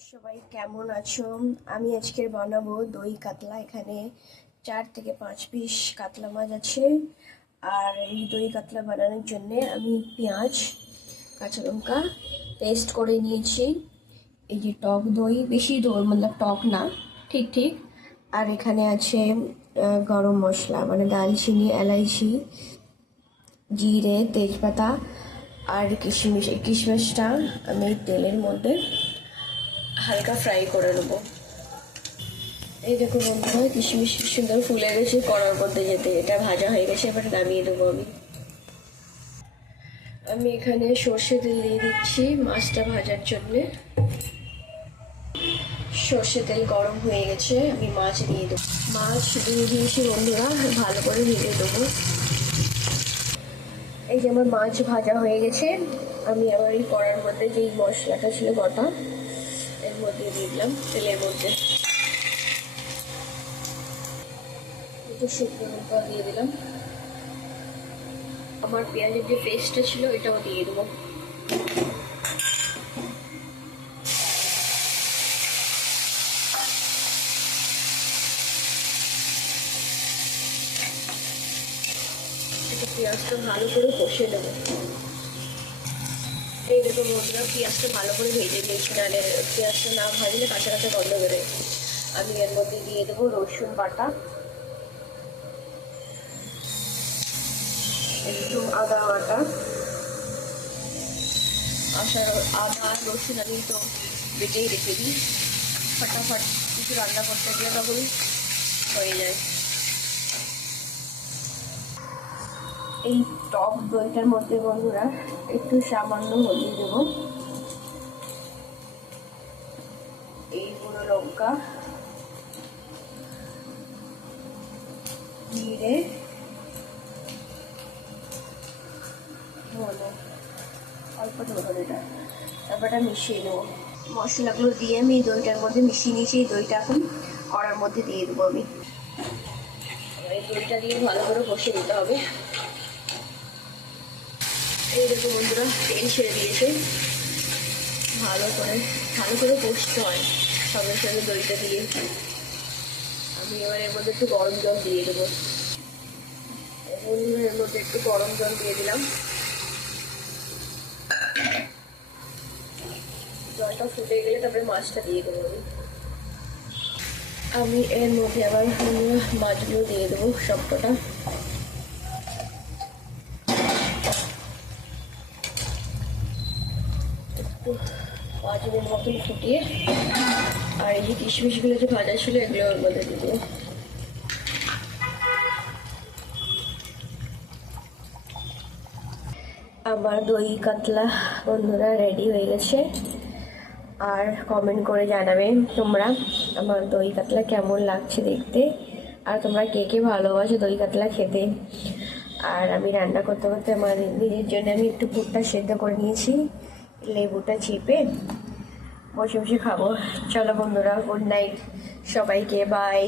সবাই কেমন আছো? আমি আজকে বানাবো দই কাতলা। এখানে 4 থেকে 5 পিস কাতলা মাছ আছে। আর এই দই কাতলা বানানোর জন্য আমি পেঁয়াজ, কাঁচা লঙ্কা পেস্ট করে নিয়েছি। এই যে টক দই, বেশি দই মানে টক না, ঠিক ঠিক। আর এখানে আছে গরম মশলা মানে দালচিনি, এলাইচি, জিরে, তেজপাতা আর কিশমিশ। এই কিশমিশটা আমি তেলের মধ্যে হালকা ফ্রাই করে নেবো। এই দেখো বন্ধুরা, কিশমিশ সুন্দর ফুলে গেছে কড়ার মধ্যে যেতে। এটা ভাজা হয়ে গেছে, এবার নামিয়ে দেবো আমি এখানে সর্ষে তেল দিয়ে দিচ্ছি মাছটা ভাজার জন্যে। সর্ষে তেল গরম হয়ে গেছে, আমি মাছ দিয়ে দেবো। মাছ দিয়ে দিয়েছি বন্ধুরা, ভালো করে ভেজে দেবো। এই যে আমার মাছ ভাজা হয়ে গেছে, আমি আবার এই কড়ার মধ্যে যেই মশলাটা ছিল গোটা এর মধ্যে দিয়ে দিলাম তেলের মধ্যে। একটু শুকনো লঙ্কা দিয়ে দিলাম। আমার পেঁয়াজের যে পেস্টটা ছিল এটাও দিয়ে দেবো। পেঁয়াজটা ভালো করে কষে নেবো। এই দেখো বন্ধুরা, পেঁয়াজটা ভালো করে ভেজে নিয়েছি, নাহলে পেঁয়াজটা না ভাজলে কাঁচা কাঁচা গন্ধ বেরোয়। আমি এর মধ্যে দিয়ে দেবো রসুন বাটা, একটু আদা বাটা। আদা রসুন আমি তো বেটেই রেখে দিই, ফটাফট কিছু রান্না করতে গিয়ে তখন হয়ে যায়। এই টক দইটার মধ্যে বন্ধুরা একটু সামান্য হলুদ দেবো, এই গুঁড়ো লঙ্কা, জিরে, ধনে, অল্প ধনে, এটা তারপরটা মিশিয়ে নেবো। মশলাগুলো দিয়ে আমি দইটার মধ্যে মিশিয়ে নিয়েছি। এই দইটা এখন কড়ার মধ্যে দিয়ে দেবো আমি। এই দইটা দিয়ে ভালো করে কষে দিতে হবে। এই দেখো বন্ধুরা, তেল ছেড়ে দিয়েছে। ভালো করে কষতে হয় সঙ্গে সঙ্গে দইটা দিয়ে। আমি এবার এর মধ্যে একটু গরম জল দিয়ে দেবো। এর মধ্যে একটু গরম জল দিয়ে দিলাম। জলটা ফুটে গেলে তারপরে মাছটা দিয়ে দেবো আমি এর মধ্যে আবার মাছগুলো দিয়ে দেবো সবকটা। একটু 5 মিনিট মতন ফুটিয়ে আর এই যে কিশমিশগুলো যে ভাজা ছিল এগুলো ওর মধ্যে দিয়ে দেবো। আমার দই কাতলা বন্ধুরা রেডি হয়ে গেছে। আর কমেন্ট করে জানাবে তোমরা আমার দই কাতলা কেমন লাগছে দেখতে, আর তোমরা কে কে ভালোবাসো দই কাতলা খেতে। আর আমি রান্না করতে করতে আমার নিজের জন্য আমি একটু পুরটা সেদ্ধ করে নিয়েছি, লেবুটা চিপে বসে বসে খাবো। চলো বন্ধুরা, গুড নাইট সবাইকে, বাই।